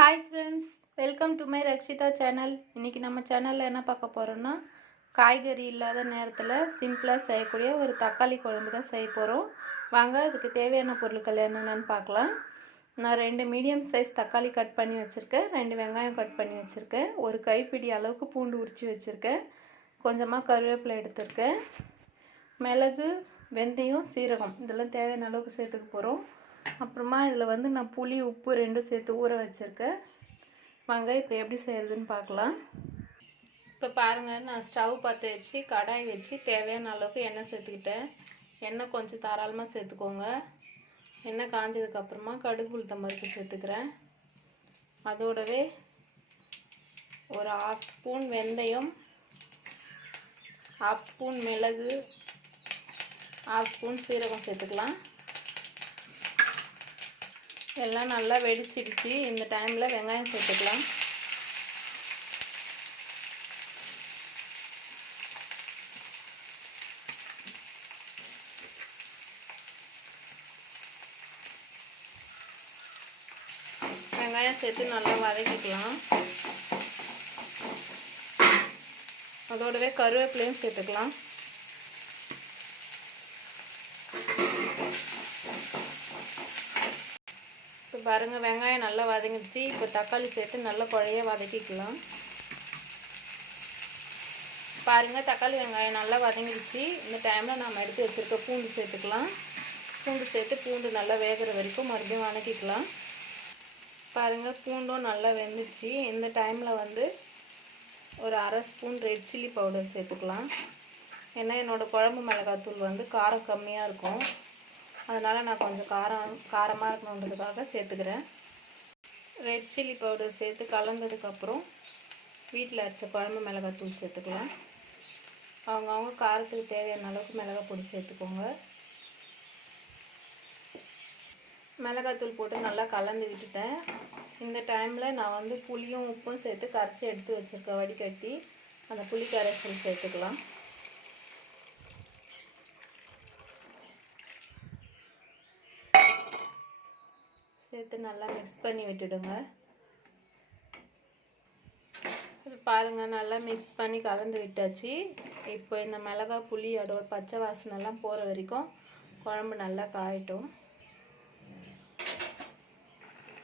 Hi friends, welcome to my Rakshitha channel. இன்றைக்கி நம்ம சேனலில் என்ன பார்க்க போகிறோன்னா, காய்கறி இல்லாத நேரத்தில் சிம்பிளாக செய்யக்கூடிய ஒரு தக்காளி குழம்பு தான் செய்ய போகிறோம். வாங்க, அதுக்கு தேவையான பொருட்கள் என்னென்னு பார்க்கலாம். நான் 2 மீடியம் சைஸ் தக்காளி கட் பண்ணி வச்சுருக்கேன், 2 வெங்காயம் கட் பண்ணி வச்சுருக்கேன், ஒரு கைப்பிடி அளவுக்கு பூண்டு உரித்து வச்சுருக்கேன், கொஞ்சமாக கருவேப்பிலை எடுத்திருக்கேன், மிளகு, வெந்தயம், சீரகம் இதெல்லாம் தேவையான அளவுக்கு சேர்த்துக்க போகிறோம். அப்புறமா இதில் நான் புளி, உப்பு 2 சேர்த்து ஊற வச்சுருக்கேன். வாங்க இப்போ எப்படி செய்கிறதுன்னு பார்க்கலாம். இப்போ பாருங்கள், நான் ஸ்டவ் பற்ற வச்சு கடாய் வச்சு தேவையான அளவுக்கு எண்ணெய் சேர்த்துக்கிட்டேன். எண்ணெய் கொஞ்சம் தாராளமாக சேர்த்துக்கோங்க. எண்ணெய் காஞ்சதுக்கப்புறமா கடுகு உளுத்தம் பருப்பு சேர்த்துக்கிறேன். அதோடவே ஒரு 1/2 ஸ்பூன் வெந்தயம், 1/2 ஸ்பூன் மிளகு, 1/2 ஸ்பூன் சீரகம் சேர்த்துக்கலாம். எல்லாம் நல்லா வெடிச்சிடுச்சு. இந்த டைமில் வெங்காயம் சேர்த்துக்கலாம். வெங்காயம் சேர்த்து நல்லா வதக்கிக்கலாம். அதோடவே கருவேப்பிலையும் சேர்த்துக்கலாம். இப்போ பாருங்கள், வெங்காயம் நல்லா வதங்கிடுச்சு. இப்போ தக்காளி சேர்த்து நல்லா குழைய வதக்கிக்கலாம். பாருங்கள், தக்காளி வெங்காயம் நல்லா வதங்கிடுச்சு. இந்த டைமில் நம்ம எடுத்து வச்சுருக்க பூண்டு சேர்த்துக்கலாம். பூண்டு சேர்த்து பூண்டு நல்லா வேகிற வரைக்கும் மறுபடியும் வதக்கிக்கலாம். பாருங்கள், பூண்டும் நல்லா வெந்துச்சு. இந்த டைமில் ஒரு 1/2 ஸ்பூன் ரெட் சில்லி பவுடர் சேர்த்துக்கலாம். ஏன்னா என்னோடய குழம்பு மிளகாத்தூள் காரம் கம்மியாக இருக்கும். அதனால் நான் கொஞ்சம் காரமாக இருக்கணுன்றதுக்காக சேர்த்துக்கிறேன். ரெட் சில்லி பவுடர் சேர்த்து கலந்ததுக்கப்புறம் வீட்டில் அரைச்ச குழம்பு மிளகாத்தூள் சேர்த்துக்கலாம். அவங்கவுங்க காரத்துக்கு தேவையான அளவுக்கு மிளகாய் பொடி சேர்த்துக்கோங்க. மிளகாத்தூள் போட்டு நல்லா கலந்து விட்டுட்டேன். இந்த டைமில் நான் புளியும் உப்பும் சேர்த்து கரைச்சி எடுத்து வச்சுருக்கேன். வடிகட்டி அந்த புளி கரைசல் சேர்த்துக்கலாம். சேர்த்து நல்லா மிக்ஸ் பண்ணி விட்டுடுங்க. பாருங்கள், நல்லா மிக்ஸ் பண்ணி கலந்து விட்டாச்சு. இப்போ இந்த மிளகாய் புளியோட பச்சை வாசனைலாம் போகிற வரைக்கும் குழம்பு நல்லா காயட்டும்.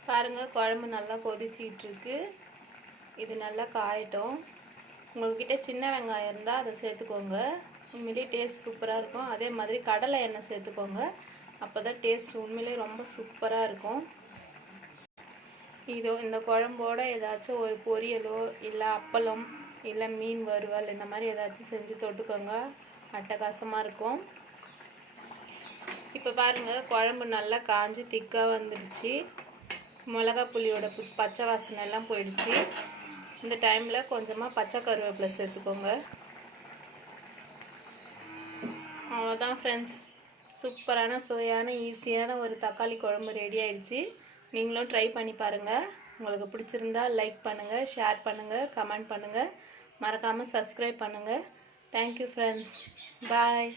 பாருங்கள், குழம்பு நல்லா கொதிச்சிட்ருக்கு. இது நல்லா காயட்டும். உங்கள்கிட்ட சின்ன வெங்காயம் இருந்தால் அதை சேர்த்துக்கோங்க. உண்மையிலேயே டேஸ்ட் சூப்பராக இருக்கும். அதே மாதிரி கடலை எண்ணெய் சேர்த்துக்கோங்க. அப்போ தான் டேஸ்ட் உண்மையிலே ரொம்ப சூப்பராக இருக்கும். இந்த குழம்போட ஏதாச்சும் ஒரு பொரியலோ இல்லை அப்பளம் இல்லை மீன் வறுவல் இந்த மாதிரி ஏதாச்சும் செஞ்சு தொட்டுக்கோங்க. அட்டகாசமாக இருக்கும். இப்போ பாருங்கள், குழம்பு நல்லா காஞ்சி திக்காக வந்துடுச்சு. மிளகா புளியோட பச்சை வாசனை எல்லாம் போயிடுச்சு. இந்த டைமில் கொஞ்சமாக பச்சை கருவேப்பிலை சேர்த்துக்கோங்க. அவ்வளோதான் ஃப்ரெண்ட்ஸ், சூப்பரான சுவையான ஈஸியான ஒரு தக்காளி குழம்பு ரெடி ஆயிடுச்சு. நீங்களும் ட்ரை பண்ணி பாருங்கள். உங்களுக்கு பிடிச்சிருந்தா லைக் பண்ணுங்கள், ஷேர் பண்ணுங்கள், கமெண்ட் பண்ணுங்கள். மறக்காமல் சப்ஸ்கிரைப் பண்ணுங்கள். Thank you friends. பாய்.